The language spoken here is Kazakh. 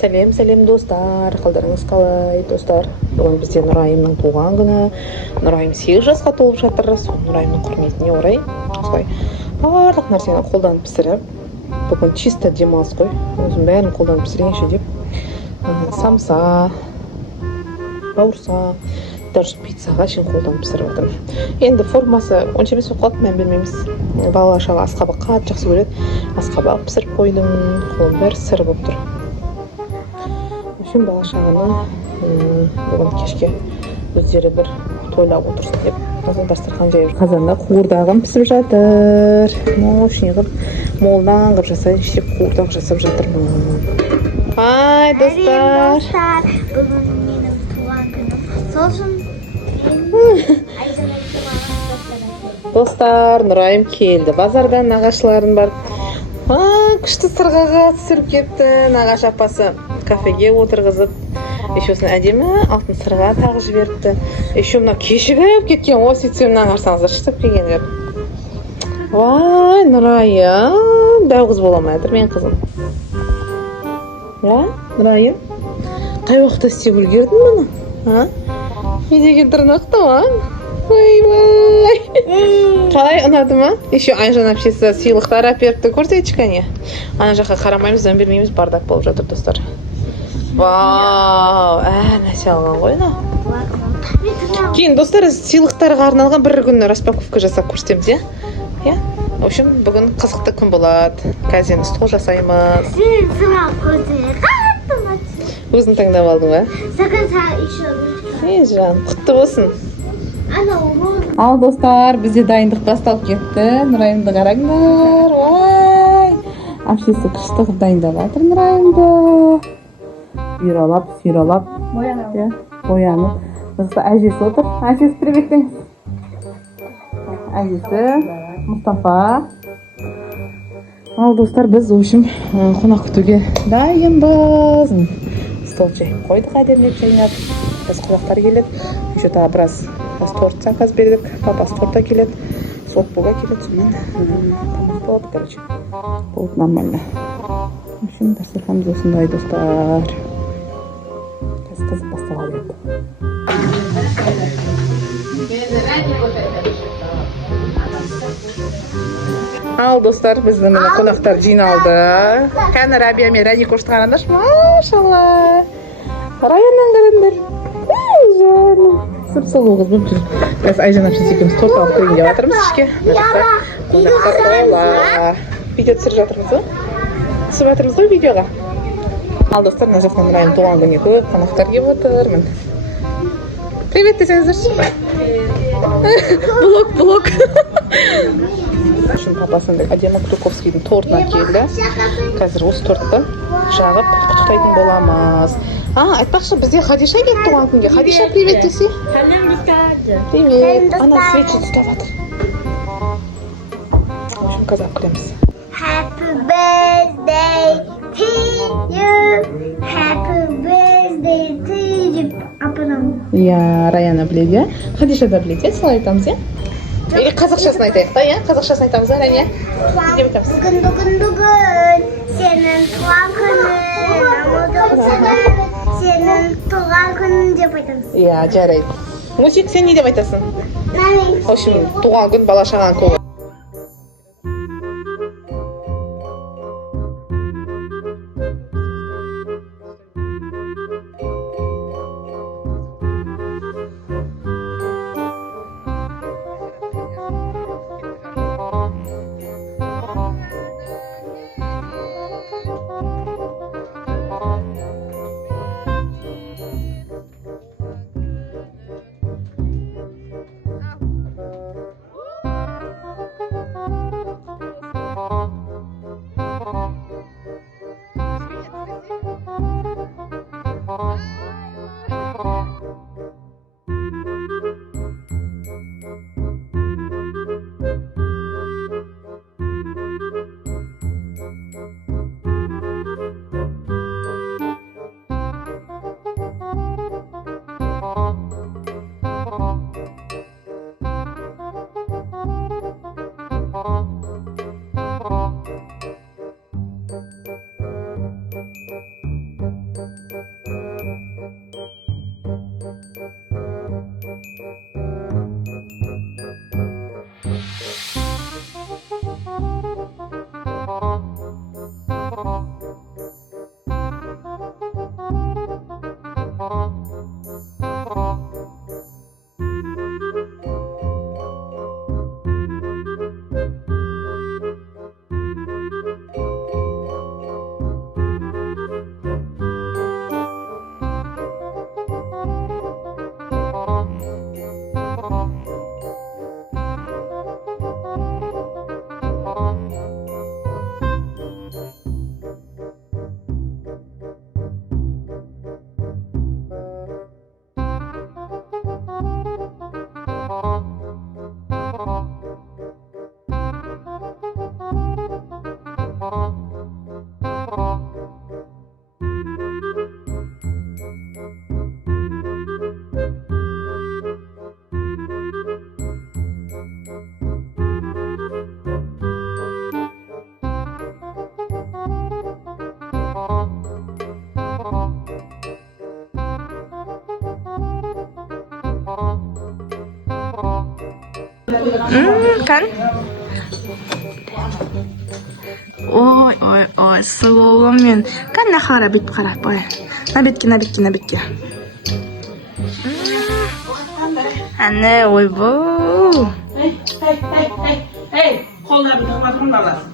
Сәлем достар, қалдарыңыз қалай достар? Бүгін бізде Нұрайымның туған күні. Нұрайым 8 жасқа толып жатыр. Сол Нұрайымның құрметіне орай осылай барлық нәрсені қолданып пісіріп, бүгін чисто демалыс қой. Өзім бәрін қолданып пісірейінші деп. Самса, бауырсақ, даже пиццаға шейін қолданып пісіріп жатырмын. Енді формасы онша емес болып қалды, мән бермейміз. Бала шаға асқабақ қатты жақсы көреді. Асқабақ пісіріп қойдым, қолым бәрі сыр болып тұр. Бала шағаны бүгін кешке өздері бір тойлап отырсын деп қазір дастархан жайып. Қазанда қуырдағым пісіп жатыр. Мощный қылып, молдан қылып жасайыншы деп қуырдақ жасап жатырмын. Ай, достар. Бүгін менің туған күнім. Сол үшін Достар, Нұрайым келді. Базардан нағашыларын барып, күшті сырғаға түсіріп кетті. Нағаш апасы кафеге отырғызып, еще әдемі алтын сырға тағып жіберді. Еще мына кешігіп кеткен осы итсемнен қарсаңыздар, шықтап келгендер. Вай, Нұрайым, дәу қыз бола ма жатыр, мен қызым. Нұрайым, қай уақытта істеп үлгердің мұны? Не деген тырнақты ма? Ой-бай. Қалай, ұнады ма? Еще Айжан әпшесі сыйлықтар әперіпті. Көрсетші кәне. Ана жаққа қарамаймыз, дан бермейміз, бардак болып жатыр достар. Вау, нәрсе алған ғой на. Кейін достар, сыйлықтарға арналған бір күні распаковка жасап көрсетеміз, е? В общем, бүгін қызықты күн болады. Қазір стол жасаймыз. Өзің таңдап алдың ба? Жан, құтты болсын. Ал достар, бізде дайындық басталып кетті. Нұрайымды қараңдар. Вай! Әпшесі күшті қып дайындап жатыр Нұрайымды. Сүйралап. Боянып. Жақсы әжесі отыр. Әжесі приветтеңіз. Әжесі, Мұстафа. Ал достар, біз общем қонақ күтуге дайынбыз. Стол жайып қойдық, әдемілеп жайнап. Біз қонақтар келеді. Еще тағы біраз торт заказ бердік. Папасы торта келеді. Сотбуға келеді. Сонымен тамақ болады, короче. Будет нормально. В общем, дастарханымыз осындай достар. Қызық басталады. Ал достар, біздің қонақтар жиналды. Кәні Рабия мен Рәни көшті қараңдаршы. Машалла. Раяннан қараңдар. Жаным. Сұп-сұлу қыз болып жүр. Біз Айжан әпшесі екеуміз торт алып келейін деп жатырмыз ішке. Қонақтар тола. Видео түсіріп жатырмыз ғой? Түсіп жатырмыз ғой видеоға. Ал достар, мына жақтан Нұрайым туған күнге көп қонақтар келіп отыр. Привет десеңіздерші. Блок. Үшін папасының әдемі Клюковскийдің тортын әкелді. Қазір осы тортты жағып құттықтайтын боламыз. Айтпақшы, бізде Хадиша келді туған күнге. Хадиша, привет десе. Привет. Ана свечи ұстап жатыр. В общем, қазір көреміз. Happy birthday to you. Happy birthday to you. Апанам. Раяна біледі. Хадиша да біледі. Солай айтамыз, е? Или қазақшасын айтайық та, е? Қазақшасын айтамыз, Рания? Деп айтамыз. Бүгін сенің туған күнің. Сенің туған күнің деп айтамыз. Жарайды. Мусик, сен не деп айтасың? В общем, туған күн бала шаған көп. Kan? Ой, сұлуым. Kan қара бүйтіп қарап ой. Набетке. Әне, ой бұл. Ей, қолдарын тұрматырым аласың.